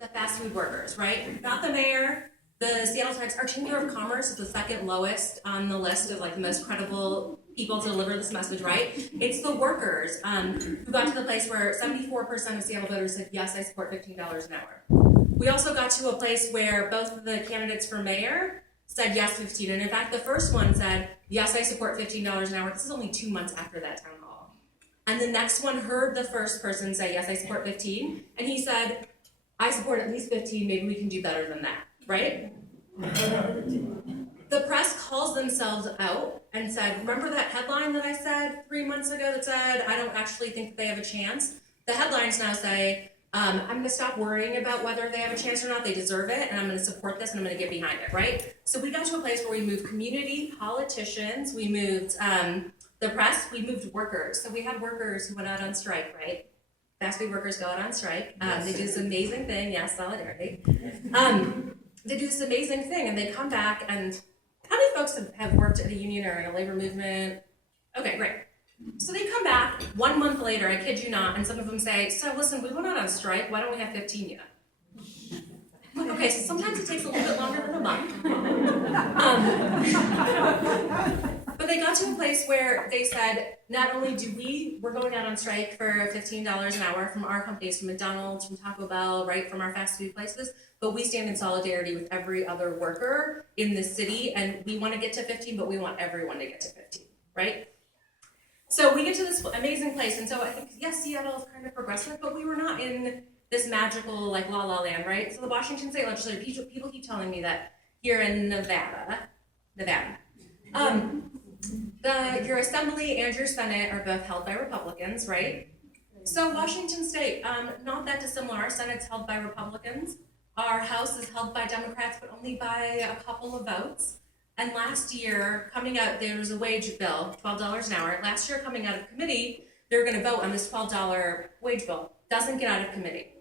the fast food workers, right? Not the mayor. The Seattle Times, our Chamber of Commerce is the second lowest on the list of like the most credible people to deliver this message, right? It's the workers who got to the place where 74% of Seattle voters said, yes, I support $15 an hour. We also got to a place where both of the candidates for mayor said yes, 15. And in fact, the first one said, yes, I support $15 an hour. This is only 2 months after that town hall. And the next one heard the first person say, yes, I support 15. And he said, I support at least 15. Maybe we can do better than that, right? The press calls themselves out and said, remember that headline that I said 3 months ago that said, I don't actually think they have a chance? The headlines now say, I'm going to stop worrying about whether they have a chance or not. They deserve it, and I'm going to support this, and I'm going to get behind it, right? So we got to a place where we moved community, politicians, we moved the press, we moved workers. So we had workers who went out on strike, right? Fast food workers go out on strike. They do this amazing thing, yes, solidarity. They do this amazing thing, and they come back, and how many folks have worked at a union or in a labor movement? Okay, great. So they come back 1 month later, I kid you not, and some of them say, so listen, we went out on strike, why don't we have 15 yet? I'm like, okay, so sometimes it takes a little bit longer than a month. But they got to a place where they said, not only we're going out on strike for $15 an hour from our companies, from McDonald's, from Taco Bell, right, from our fast food places, but we stand in solidarity with every other worker in the city, and we want to get to 15, but we want everyone to get to 15, right? So we get to this amazing place, and so I think, yes, Seattle is kind of progressive, but we were not in this magical, like, la-la land, right? So the Washington State Legislature, people keep telling me that here in Nevada, your Assembly and your Senate are both held by Republicans, right? So Washington State, not that dissimilar. Our Senate's held by Republicans. Our House is held by Democrats, but only by a couple of votes. And last year, coming out, there was a wage bill, $12 an hour. Last year, coming out of committee, they were going to vote on this $12 wage bill. Doesn't get out of committee.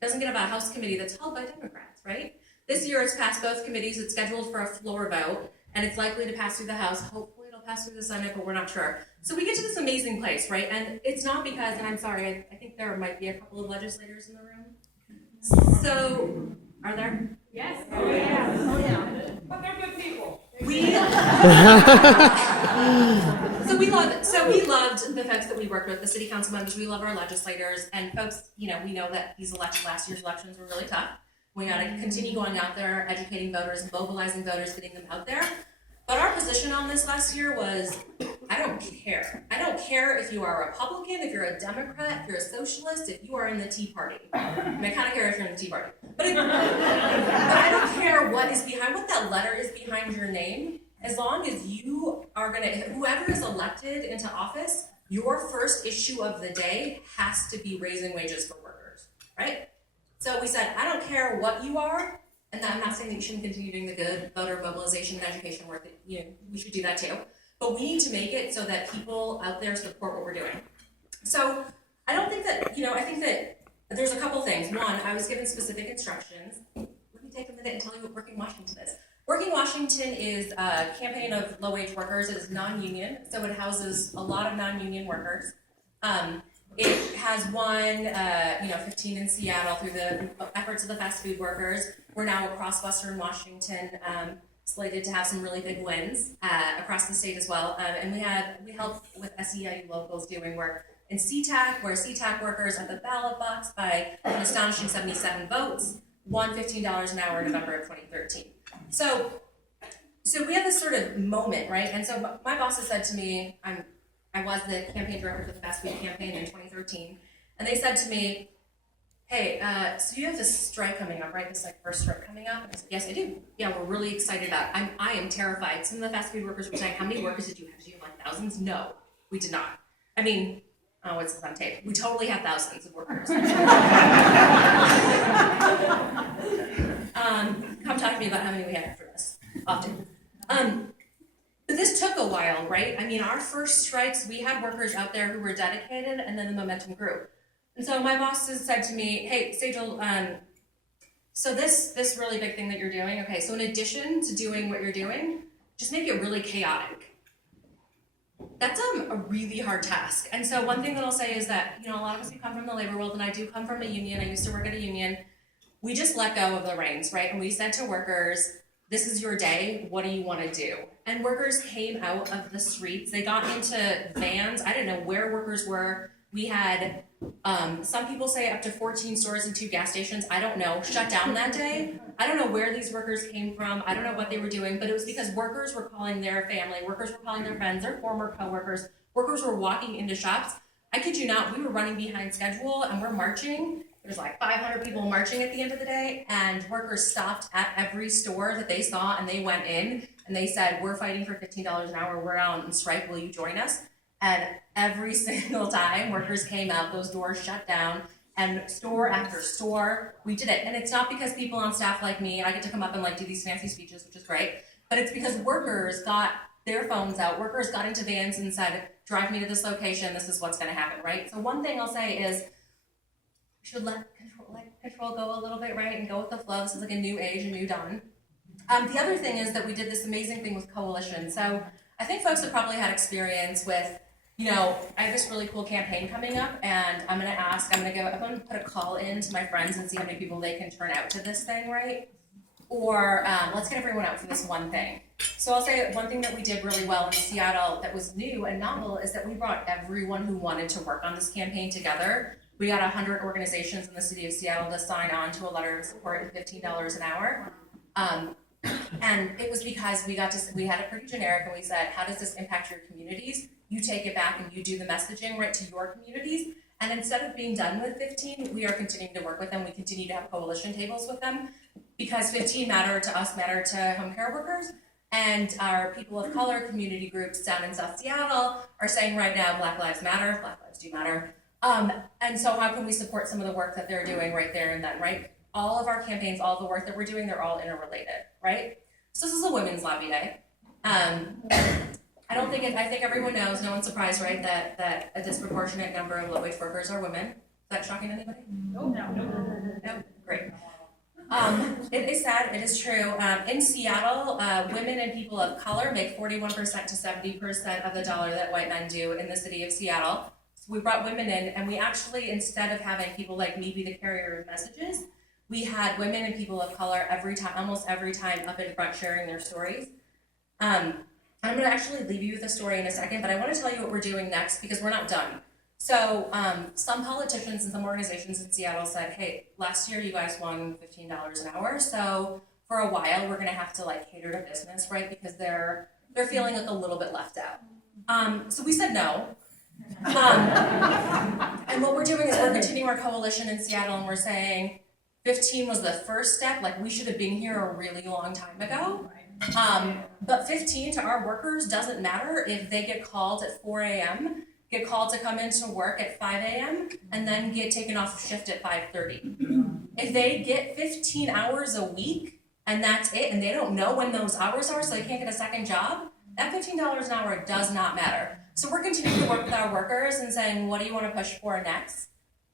Doesn't get out of a House committee that's held by Democrats, right? This year, it's passed both committees. It's scheduled for a floor vote, and it's likely to pass through the House. Hopefully, it'll pass through the Senate, but we're not sure. So we get to this amazing place, right? And it's not because, and I'm sorry, I think there might be a couple of legislators in the room. So, are there? Yes. Oh, yeah. Oh, yeah. But they're good people. We loved the folks that we worked with, the city council members. We love our legislators, and folks, we know that last year's elections were really tough. We got to continue going out there, educating voters, mobilizing voters, getting them out there. But our position on this last year was, I don't care. I don't care if you are a Republican, if you're a Democrat, if you're a socialist, if you are in the Tea Party. I mean, I kind of care if you're in the Tea Party. But I don't care what that letter is behind your name, as long as you are whoever is elected into office, your first issue of the day has to be raising wages for workers, right? So we said, I don't care what you are, and I'm not saying that you shouldn't continue doing the good voter mobilization and education work, that we should do that too. But we need to make it so that people out there support what we're doing. So I don't think that, I think that there's a couple things. One, I was given specific instructions. Let me take a minute and tell you what Working Washington is. Working Washington is a campaign of low-wage workers. It is non-union, so it houses a lot of non-union workers. It has won, 15 in Seattle through the efforts of the fast food workers. We're now across Western Washington, slated to have some really big wins across the state as well. And we helped with SEIU locals doing work in SeaTac, where SeaTac workers at the ballot box by an astonishing 77 votes won $15 an hour in November of 2013. So we had this sort of moment, right? And so my boss has said to me, I was the campaign director for the fast food campaign in 2013, and they said to me, hey, so you have this strike coming up, right? This first strike coming up? And I said, yes, I do. Yeah, we're really excited about it. I am terrified. Some of the fast food workers were saying, how many workers did you have? Did you have thousands? No, we did not. I mean, what's this on tape? We totally had thousands of workers. Come talk to me about how many we had after this, often. But this took a while, right? I mean, our first strikes, we had workers out there who were dedicated, and then the momentum grew. And so my boss has said to me, hey, Sejal, so this really big thing that you're doing, okay, so in addition to doing what you're doing, just make it really chaotic. That's a really hard task. And so one thing that I'll say is that, a lot of us who come from the labor world, and I do come from a union, I used to work at a union, we just let go of the reins, right? And we said to workers, this is your day, what do you want to do? And workers came out of the streets, they got into vans, I didn't know where workers were. We had, some people say up to 14 stores and 2 gas stations, I don't know, shut down that day. I don't know where these workers came from, I don't know what they were doing, but it was because workers were calling their family, workers were calling their friends, their former coworkers, workers were walking into shops. I kid you not, we were running behind schedule and we're marching. There's like 500 people marching at the end of the day, and workers stopped at every store that they saw and they went in and they said, we're fighting for $15 an hour, we're out on strike, will you join us? And every single time workers came out, those doors shut down, and store after store, we did it. And it's not because people on staff like me, I get to come up and like do these fancy speeches, which is great, but it's because workers got their phones out, workers got into vans and said, drive me to this location, this is what's gonna happen, right? So one thing I'll say is, we should let control go a little bit, right, and go with the flow. This is like a new age, a new dawn. The other thing is that we did this amazing thing with Coalition. So I think folks have probably had experience with, you know, I have this really cool campaign coming up, and I'm gonna put a call in to my friends and see how many people they can turn out to this thing, right? Or let's get everyone out for this one thing. So I'll say one thing that we did really well in Seattle that was new and novel is that we brought everyone who wanted to work on this campaign together. We got 100 organizations in the city of Seattle to sign on to a letter of support at $15 an hour. And it was because we had it pretty generic, and we said, how does this impact your communities? You take it back and you do the messaging right to your communities. And instead of being done with 15, we are continuing to work with them. We continue to have coalition tables with them because 15 matter to us, matter to home care workers. And our people of color community groups down in South Seattle are saying right now, Black Lives Matter, Black Lives do matter. And so how can we support some of the work that they're doing right there and then, right? All of our campaigns, all the work that we're doing, they're all interrelated, right? So this is a women's lobby day. I think everyone knows, no one's surprised, right, that a disproportionate number of low-wage workers are women. Is that shocking to anybody? No? Great. It is sad, it is true. In Seattle, women and people of color make 41% to 70% of the dollar that white men do in the city of Seattle. So we brought women in, and we actually, instead of having people like me be the carrier of messages, we had women and people of color almost every time up in front sharing their stories. I'm gonna actually leave you with a story in a second, but I wanna tell you what we're doing next because we're not done. So some politicians and some organizations in Seattle said, hey, last year you guys won $15 an hour, so for a while we're gonna have to like cater to business, right? Because they're feeling like a little bit left out. So we said no. And what we're doing is we're continuing our coalition in Seattle, and we're saying 15 was the first step, like we should have been here a really long time ago. But 15 to our workers doesn't matter if they get called at 4 a.m., get called to come into work at 5 a.m., and then get taken off shift at 5:30. If they get 15 hours a week, and that's it, and they don't know when those hours are, so they can't get a second job, that $15 an hour does not matter. So we're continuing to work with our workers and saying, what do you want to push for next?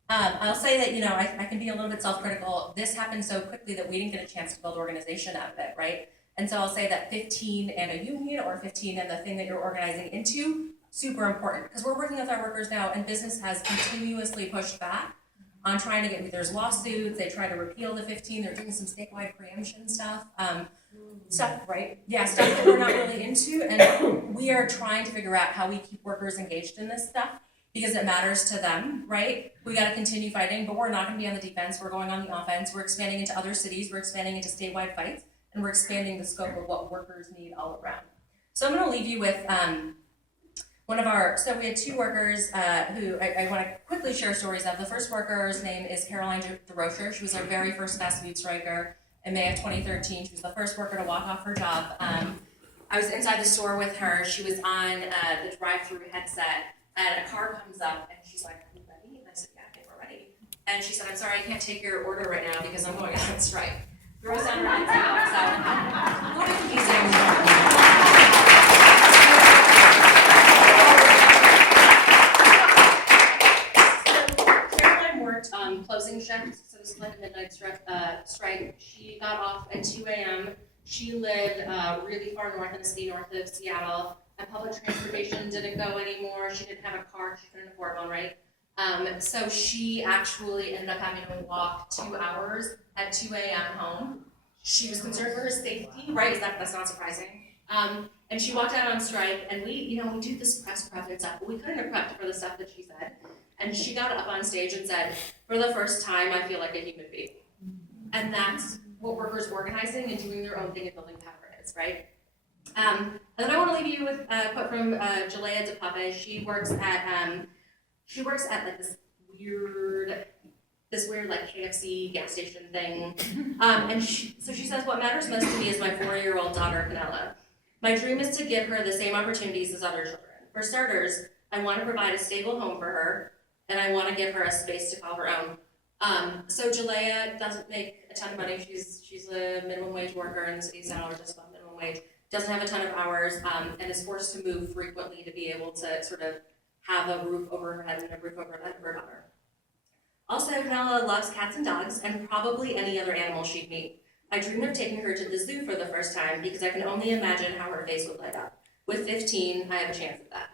I'll say that, you know, I can be a little bit self-critical. This happened so quickly that we didn't get a chance to build organization out of it, right? And so I'll say that 15 and a union, or 15 and the thing that you're organizing into, super important, because we're working with our workers now, and business has continuously pushed back on trying to get, there's lawsuits, they try to repeal the 15, they're doing some statewide preemption stuff, right? Yeah, stuff that we're not really into, and we are trying to figure out how we keep workers engaged in this stuff, because it matters to them, right? We gotta continue fighting, but we're not gonna be on the defense, we're going on the offense, we're expanding into other cities, we're expanding into statewide fights, and we're expanding the scope of what workers need all around. So I'm gonna leave you with so we had 2 workers who I wanna quickly share stories of. The first worker's name is Caroline DeRocher. She was our very first fast food striker in May of 2013. She was the first worker to walk off her job. I was inside the store with her. She was on the drive-through headset, and a car comes up, and she's like, are you ready? And I said, yeah, I think we're ready. And she said, I'm sorry, I can't take your order right now because I'm going on strike. Throws down her hands out, so what confusing. Caroline worked closing shift, so this was like a midnight strike. She got off at 2 a.m. She lived really far north in the city, north of Seattle, and public transportation didn't go anymore. She didn't have a car, she couldn't afford one, right? So she actually ended up having to walk 2 hours at 2 a.m. home. She was concerned for her safety, right? That's not surprising. And she walked out on strike, and we do this press prep and stuff, but we couldn't have prepped for the stuff that she said. And she got up on stage and said, "For the first time, I feel like a human being." And that's what workers organizing and doing their own thing and building power is, right? And then I want to leave you with a quote from Jalea DePape. She works at like this weird like KFC gas station thing. And she says, "What matters most to me is my 4-year-old daughter, Canella. My dream is to give her the same opportunities as other children. For starters, I want to provide a stable home for her, and I want to give her a space to call her own." So Jalea doesn't make a ton of money. She's a minimum wage worker in the city center, just about minimum wage. Doesn't have a ton of hours, and is forced to move frequently to be able to sort of have a roof over her head and a roof over the head of her daughter. Also, Canella loves cats and dogs, and probably any other animal she'd meet. I dreamed of taking her to the zoo for the first time because I can only imagine how her face would light up. With 15, I have a chance at that.